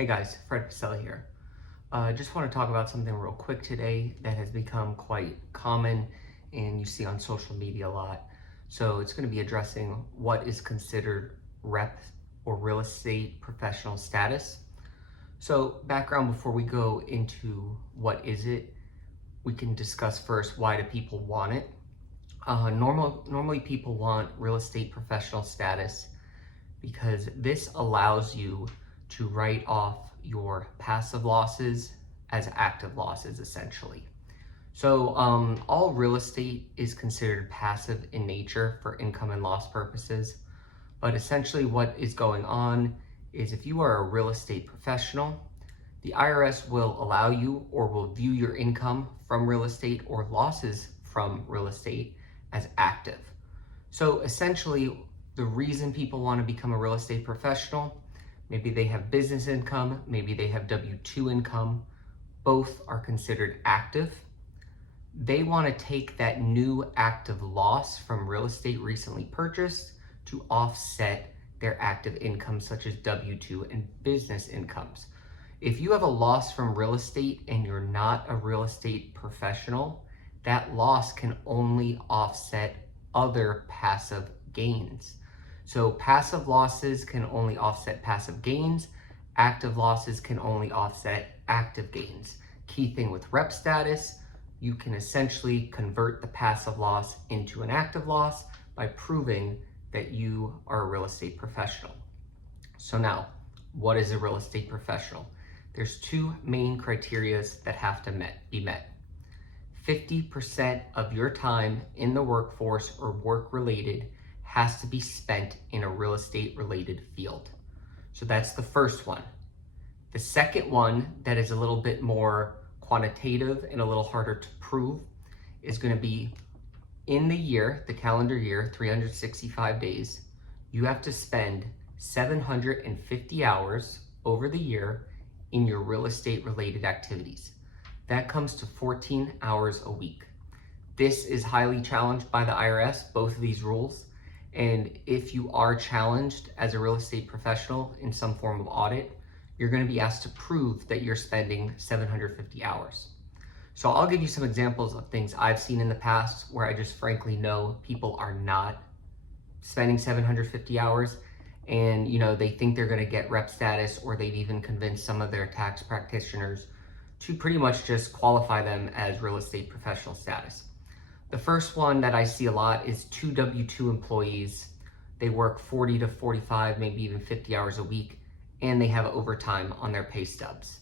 Hey guys, Fred Pacelli here. Just want to talk about something real quick today that has become quite common and you see on social media a lot. So it's going to be addressing what is considered rep or real estate professional status. So background before we go into what is it, we can discuss first why do people want it. Normally people want real estate professional status because this allows you to write off your passive losses as active losses essentially. So all real estate is considered passive in nature for income and loss purposes, but essentially what is going on is if you are a real estate professional, the IRS will allow you or will view your income from real estate or losses from real estate as active. So essentially the reason people want to become a real estate professional, maybe they have business income, maybe they have W-2 income, both are considered active. They want to take that new active loss from real estate recently purchased to offset their active income such as W-2 and business incomes. If you have a loss from real estate and you're not a real estate professional, that loss can only offset other passive gains. So passive losses can only offset passive gains. Active losses can only offset active gains. Key thing with rep status, you can essentially convert the passive loss into an active loss by proving that you are a real estate professional. So now, what is a real estate professional? There's two main criteria that have to be met. 50% of your time in the workforce or work-related has to be spent in a real estate related field. So that's the first one. The second one that is a little bit more quantitative and a little harder to prove is going to be in the year, the calendar year, 365 days, you have to spend 750 hours over the year in your real estate related activities. That comes to 14 hours a week. This is highly challenged by the IRS, both of these rules. And if you are challenged as a real estate professional in some form of audit, you're going to be asked to prove that you're spending 750 hours. So I'll give you some examples of things I've seen in the past where I just frankly know people are not spending 750 hours and they think they're going to get rep status, or they've even convinced some of their tax practitioners to pretty much just qualify them as real estate professional status. The first one that I see a lot is two W-2 employees. They work 40 to 45, maybe even 50 hours a week, and they have overtime on their pay stubs.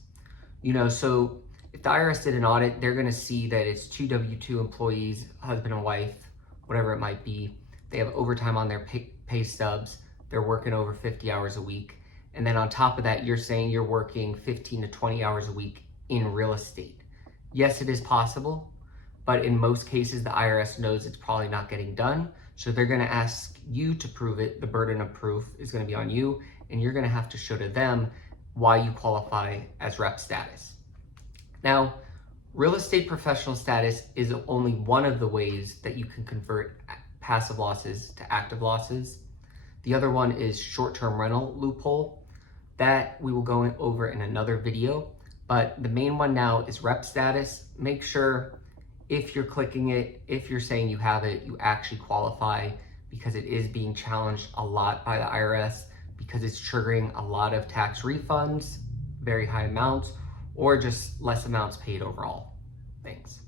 So if the IRS did an audit, they're gonna see that it's two W-2 employees, husband and wife, whatever it might be. They have overtime on their pay stubs. They're working over 50 hours a week. And then on top of that, you're saying you're working 15 to 20 hours a week in real estate. Yes, it is possible, but in most cases, the IRS knows it's probably not getting done. So they're gonna ask you to prove it. The burden of proof is gonna be on you, and you're gonna have to show to them why you qualify as rep status. Now, real estate professional status is only one of the ways that you can convert passive losses to active losses. The other one is short-term rental loophole. That we will go over in another video, but the main one now is rep status. Make sure if you're clicking it, if you're saying you have it, you actually qualify, because it is being challenged a lot by the IRS because it's triggering a lot of tax refunds, very high amounts, or just less amounts paid overall. Thanks.